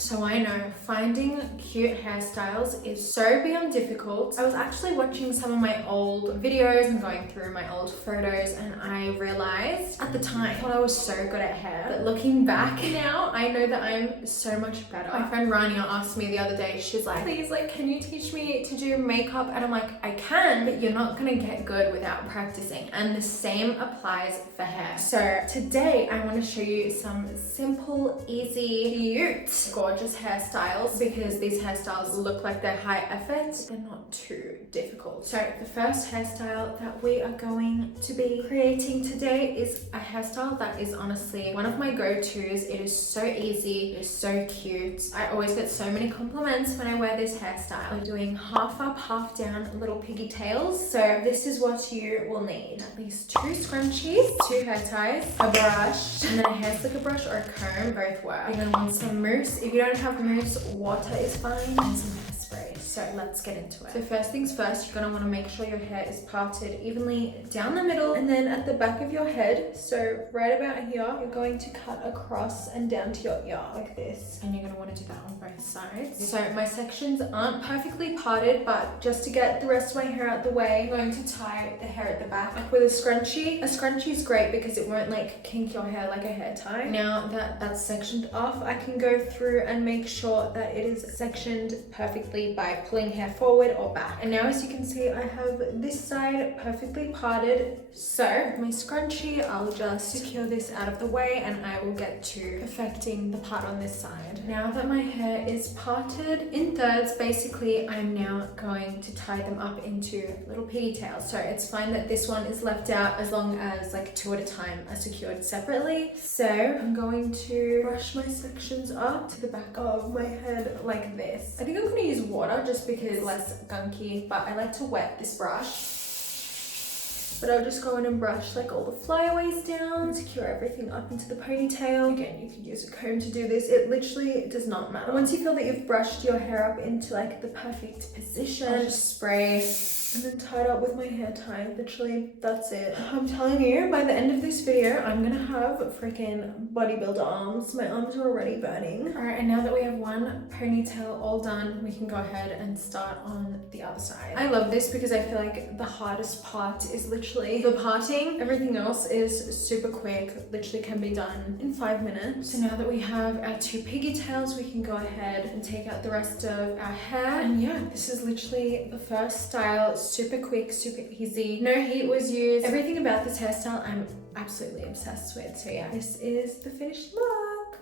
So I know finding cute hairstyles is so beyond difficult. I was actually watching some of my old videos and going through my old photos, and I realized at the time I thought I was so good at hair, but looking back now, I know that I'm so much better. My friend Rania asked me the other day, she's like, please, like, can you teach me to do makeup? And I'm like, I can, but you're not gonna get good without practicing. And the same applies for hair. So today I want to show you some simple, easy, cute, gorgeous hairstyles, because these hairstyles look like they're high effort. They're not too difficult. So the first hairstyle that we are going to be creating today is a hairstyle that is honestly one of my go-tos. It is so easy, it is so cute. I always get so many compliments when I wear this hairstyle. I'm doing half up, half down little pigtails. So this is what you will need. At least 2 scrunchies, 2 hair ties, a brush, and then a hair slicker brush or a comb, both work. You're gonna want some mousse. If you don't have mousse, water is fine, and some hairspray. So let's get into it. So first things first, you're gonna wanna make sure your hair is parted evenly down the middle and then at the back of your head. So right about here, you're going to cut across and down to your ear like this. And you're gonna wanna do that on both sides. So my sections aren't perfectly parted, but just to get the rest of my hair out the way, I'm going to tie the hair at the back with a scrunchie. A scrunchie is great because it won't like kink your hair like a hair tie. Now that that's sectioned off, I can go through and make sure that it is sectioned perfectly by pulling hair forward or back. And now as you can see, I have this side perfectly parted. So my scrunchie, I'll just secure this out of the way and I will get to perfecting the part on this side. Now that my hair is parted in thirds, basically I'm now going to tie them up into little pigtails. So it's fine that this one is left out as long as like 2 at a time are secured separately. So I'm going to brush my sections up to the back of my head like this. I think I'm going to use water just because it's less gunky, but I like to wet this brush. But I'll just go in and brush like all the flyaways down, secure everything up into the ponytail. Again, you could use a comb to do this. It literally does not matter. Once you feel that you've brushed your hair up into like the perfect position, I'll just spray and then tie it up with my hair tie. Literally, that's it. I'm telling you, by the end of this video, I'm gonna have freaking bodybuilder arms. My arms are already burning. All right, and now that we have one ponytail all done, we can go ahead and start on the other side. I love this because I feel like the hardest part is literally the parting. Everything else is super quick, literally can be done in 5 minutes. So now that we have our 2 pigtails, we can go ahead and take out the rest of our hair. And yeah, this is literally the first style. Super quick, super easy. No heat was used. Everything about this hairstyle I'm absolutely obsessed with. So yeah, this is the finished look.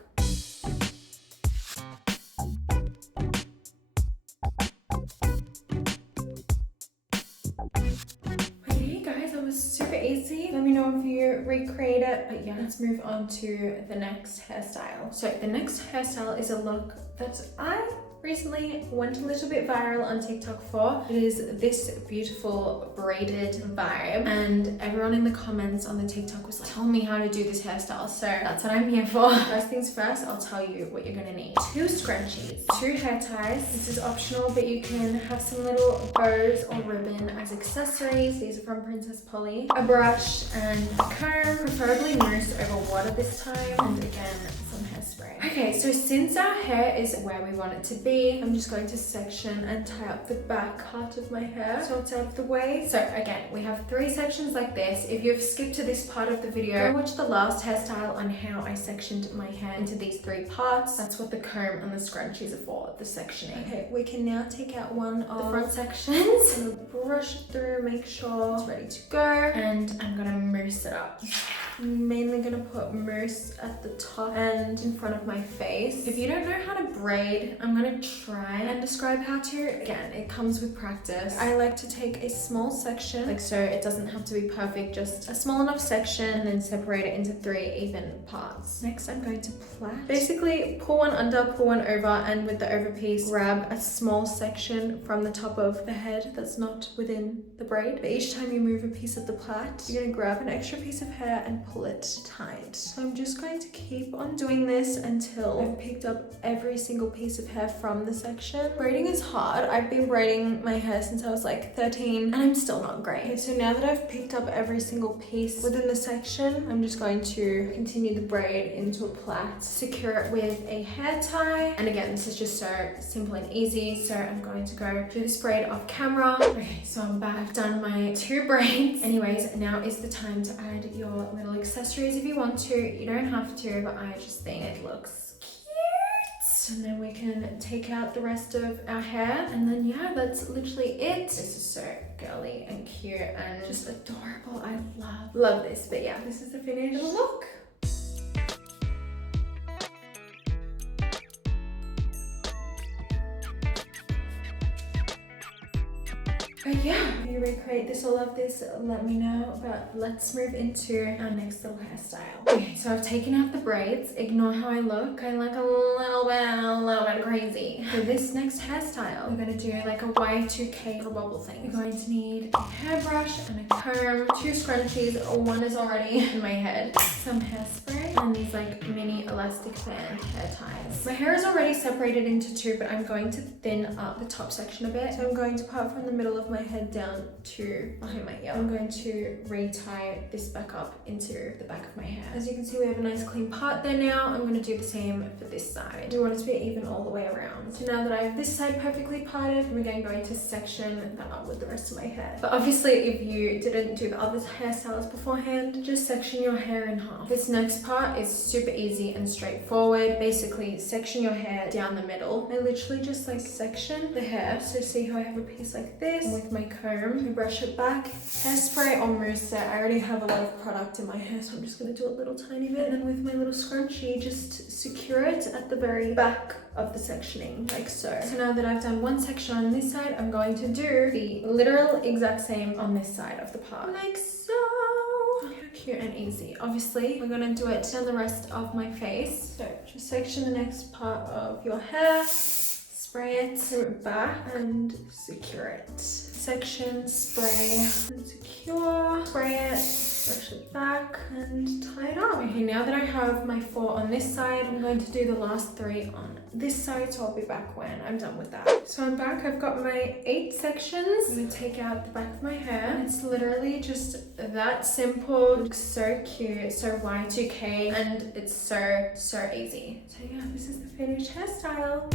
Okay guys, that was super easy. Let me know if you recreate it. But yeah, let's move on to the next hairstyle. So the next hairstyle is a look that I recently went a little bit viral on TikTok for. It is this beautiful braided vibe, and everyone in the comments on the TikTok was like, tell me how to do this hairstyle. So that's what I'm here for. First things first, I'll tell you what you're gonna need. 2 scrunchies, 2 hair ties. This is optional, but you can have some little bows or ribbon as accessories. These are from Princess Polly. A brush and a comb, preferably mousse over water this time, and again, some hairspray. Okay, so since our hair is where we want it to be, I'm just going to section and tie up the back part of my hair so it's out of the way. So again, we have 3 sections like this. If you've skipped to this part of the video, go watch the last hairstyle on how I sectioned my hair into these 3 parts. That's what the comb and the scrunchies are for, the sectioning. Okay, we can now take out one of the front sections. I'm gonna brush it through, make sure it's ready to go, and I'm gonna mousse it up. I'm mainly gonna put mousse at the top and in front of my face. If you don't know how to braid, I'm gonna try and describe how to. Again, it comes with practice. I like to take a small section, like so. It doesn't have to be perfect, just a small enough section, and then separate it into 3 even parts. Next, I'm going to plait. Basically, pull one under, pull one over, and with the over piece, grab a small section from the top of the head that's not within the braid. But each time you move a piece of the plait, you're gonna grab an extra piece of hair and pull it tight. So I'm just going to keep on doing this until I've picked up every single piece of hair from the section. Braiding is hard. I've been braiding my hair since I was like 13 and I'm still not great. Okay, so now that I've picked up every single piece within the section, I'm just going to continue the braid into a plait, secure it with a hair tie. And again, this is just so simple and easy. So I'm going to go do this braid off camera. Okay, so I'm back. I've done my 2 braids. Anyways, now is the time to add your little accessories if you want to. You don't have to, but I just think it looks cute. And then we can take out the rest of our hair. And then yeah, that's literally it. This is so girly and cute and just adorable. I love this. But yeah, this is the finished look. But yeah, if you recreate this or love this, let me know. But let's move into our next little hairstyle. Okay, so I've taken out the braids. Ignore how I look. I look a little bit crazy. For this next hairstyle, we're gonna do like a Y2K little bobble thing. We're going to need a hairbrush and a comb, 2 scrunchies. One is already in my head. Some hairspray and these like mini elastic band hair ties. My hair is already separated into 2, but I'm going to thin up the top section a bit. So I'm going to part from the middle of my head down to behind my ear. I'm going to retie this back up into the back of my hair. As you can see, we have a nice clean part there now. I'm going to do the same for this side. We want it to be even all the way around. So now that I have this side perfectly parted, I'm again going to section that up with the rest of my hair. But obviously, if you didn't do the other hairstyles beforehand, just section your hair in half. This next part is super easy and straightforward. Basically, section your hair down the middle. I literally just like section the hair. So see how I have a piece like this with my comb. I brush it back. Hairspray or mousse set. I already have a lot of product in my hair, so I'm just going to do a little tiny bit. And then with my little scrunchie, just secure it at the very back of the sectioning, like so. So now that I've done one section on this side, I'm going to do the literal exact same on this side of the part, like so. How cute and easy. Obviously, we're gonna do it down the rest of my face. So just section the next part of your hair, spray it, put it back, and secure it. Section, spray, and secure, spray it, brush it back, and tie it up. Okay, now that I have my 4 on this side, I'm going to do the last 3 on this side, so I'll be back when I'm done with that. So I'm back, I've got my 8 sections. I'm gonna take out the back of my hair. And it's literally just that simple. It looks so cute, so Y2K, and it's so easy. So yeah, this is the finished hairstyle.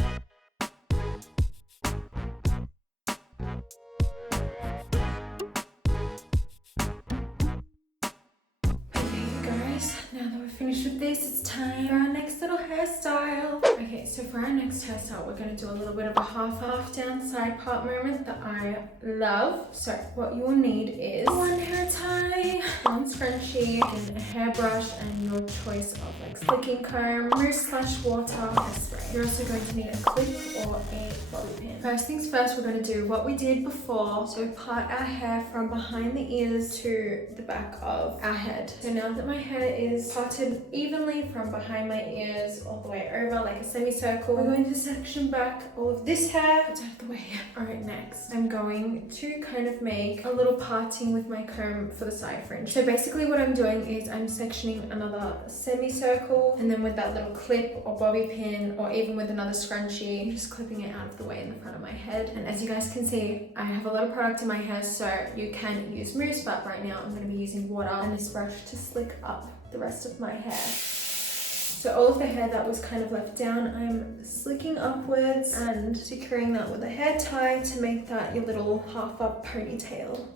Now that we're finished with this, it's time for our next little hairstyle. Okay, so for our next hairstyle, we're going to do a little bit of a half down side part movement that I love. So what you'll need is 1 hair tie, 1 scrunchie, and a hairbrush, and your choice of like slicking comb, mousse/water, hairspray. You're also going to need a clip or a bobby pin. First things first, we're going to do what we did before. So part our hair from behind the ears to the back of our head. So now that my hair is parted evenly from behind my ears all the way over like a semicircle, we're going to section back all of this hair. It's out of the way. Alright, next I'm going to kind of make a little parting with my comb for the side fringe. So basically what I'm doing is I'm sectioning another semicircle, and then with that little clip or bobby pin, or even with another scrunchie, I'm just clipping it out of the way in the front of my head. And as you guys can see, I have a lot of product in my hair, so you can use mousse, but right now I'm going to be using water and this brush to slick up the rest of my hair. So all of the hair that was kind of left down, I'm slicking upwards and securing that with a hair tie to make that your little half up ponytail.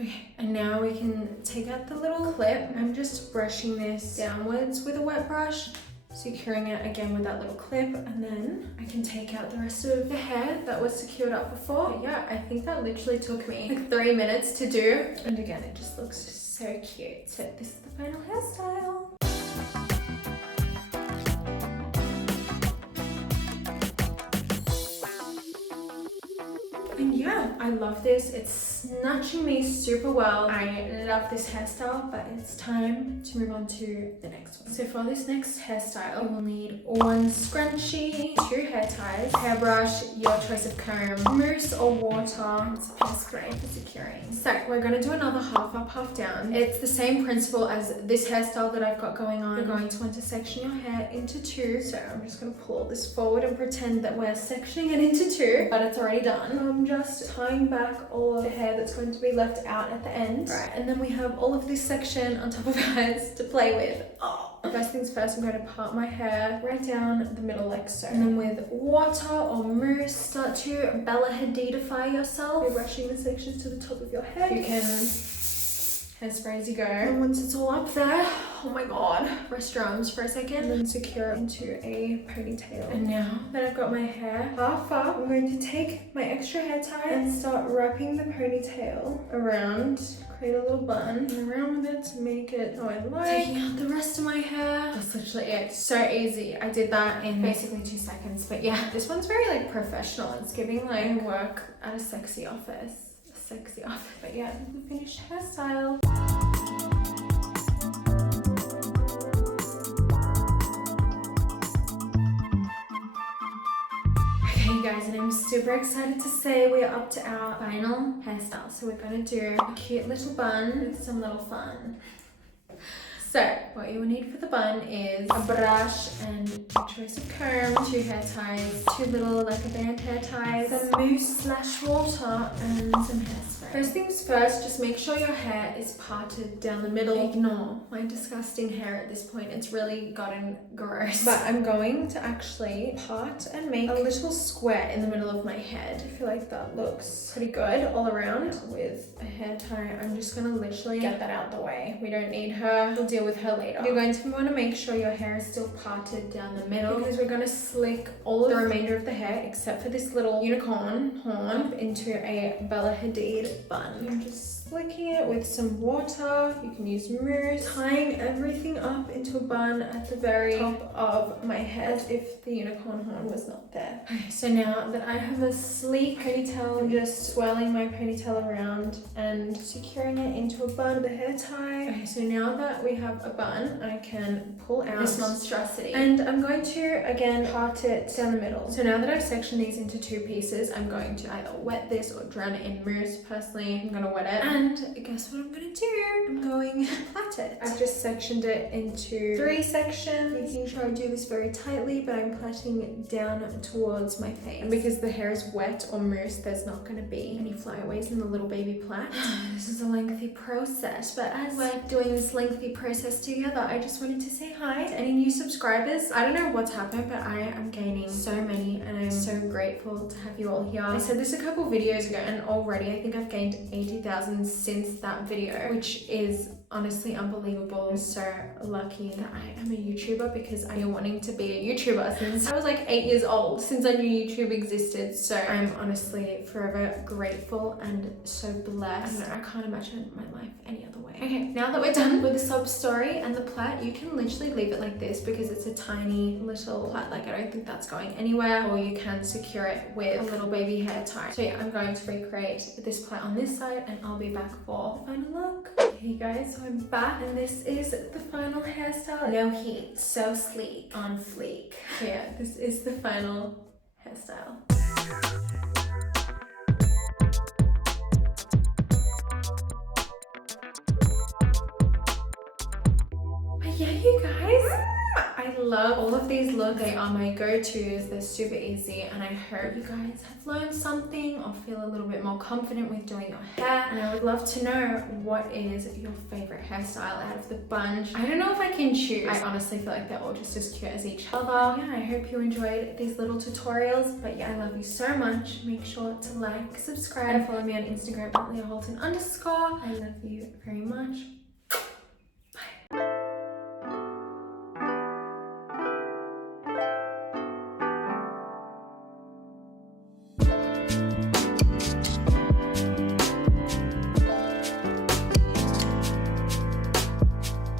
Okay, and now we can take out the little clip. I'm just brushing this downwards with a wet brush, securing it again with that little clip, and then I can take out the rest of the hair that was secured up before. But yeah, I think that literally took me like 3 minutes to do. And again, it just looks so cute. So this is the final hairstyle. And yeah, yeah, I love this. It's snatching me super well. I love this hairstyle, but it's time to move on to the next one. So for this next hairstyle, you will need one scrunchie, 2 hair ties, hairbrush, your choice of comb, mousse or water, and some hairspray for securing. So we're going to do another half up, half down. It's the same principle as this hairstyle that I've got going on. You're going to want to section your hair into 2. So I'm just going to pull this forward and pretend that we're sectioning it into 2, but it's already done. I'm just tying back all of the hair that's going to be left out at the end. Right, and then we have all of this section on top of ours to play with. First things first, I'm going to part my hair right down the middle like so. And then with water or mousse, start to Bella Hadidify yourself. You're brushing the sections to the top of your head. You can hairspray as you go. And once it's all up there, oh my god, rest your arms for a second. And then secure it into a ponytail. And now that I've got my hair half up, I'm going to take my extra hair tie and start wrapping the ponytail around. Create a little bun and around with it to make it how I like. Taking out the rest of my hair. That's literally it. So easy. I did that in basically 2 seconds. But yeah, this one's very like professional. It's giving like work at a sexy office. But yeah, this is the finished hairstyle. Okay guys, and I'm super excited to say we're up to our final hairstyle. So we're gonna do a cute little bun with some little fun. So what you will need for the bun is a brush and your choice of comb, 2 hair ties, 2 little like a band hair ties, some mousse / water, and some hairspray. First things first, just make sure your hair is parted down the middle. Ignore my disgusting hair at this point. It's really gotten gross. But I'm going to actually part and make a little square in the middle of my head. I feel like that looks pretty good all around. With a hair tie, I'm just gonna literally get that out the way. We don't need her. We'll deal with her later. You're going to want to make sure your hair is still parted down the middle because we're going to slick all of the remainder of the hair except for this little unicorn horn into a Bella Hadid bun. I'm just slicking it with some water. You can use mousse. Tying everything up into a bun at the very top of my head if the unicorn horn was not there. Okay, so now that I have a sleek ponytail, I'm just swirling my ponytail around and securing it into a bun with a hair tie. Okay, so now that we have a bun, I can pull out this monstrosity. And I'm going to, again, part it down the middle. So now that I've sectioned these into 2 pieces, I'm going to either wet this or drown it in mousse. Personally, I'm gonna wet it. And guess what I'm gonna do? I'm going to plait it. I've just sectioned it into 3 sections, making sure I do this very tightly, but I'm plaiting down towards my face. And because the hair is wet or mousse, there's not gonna be any flyaways in the little baby plait. This is a lengthy process, but as we're doing this lengthy process together, I just wanted to say hi to any new subscribers. I don't know what's happened, but I am gaining so many and I'm so grateful to have you all here. I said this a couple videos ago and already I think I've gained 80,000 since that video, which is honestly unbelievable. I'm so lucky that I am a YouTuber because I've been wanting to be a YouTuber since I was like 8 years old, since I knew YouTube existed. So I'm honestly forever grateful and so blessed. I can't imagine my life any other way. Okay, now that we're done with the sob story and the plait, you can literally leave it like this because it's a tiny little plait. Like I don't think that's going anywhere, or you can secure it with a little baby hair tie. So yeah, I'm going to recreate this plait on this side and I'll be back for the final look. Hey guys, so I'm back and this is the final hairstyle. No heat, so sleek, on fleek. So yeah, this is the final hairstyle. But yeah, you guys, I love all of these looks. They are my go-tos. They're super easy and I hope you guys have learned something or feel a little bit more confident with doing your hair. And I would love to know what is your favorite hairstyle out of the bunch. I don't know if I can choose. I honestly feel like they're all just as cute as each other. Yeah, I hope you enjoyed these little tutorials. But yeah, I love you so much. Make sure to like, subscribe, and follow me on Instagram at LeahHolton_. I love you very much.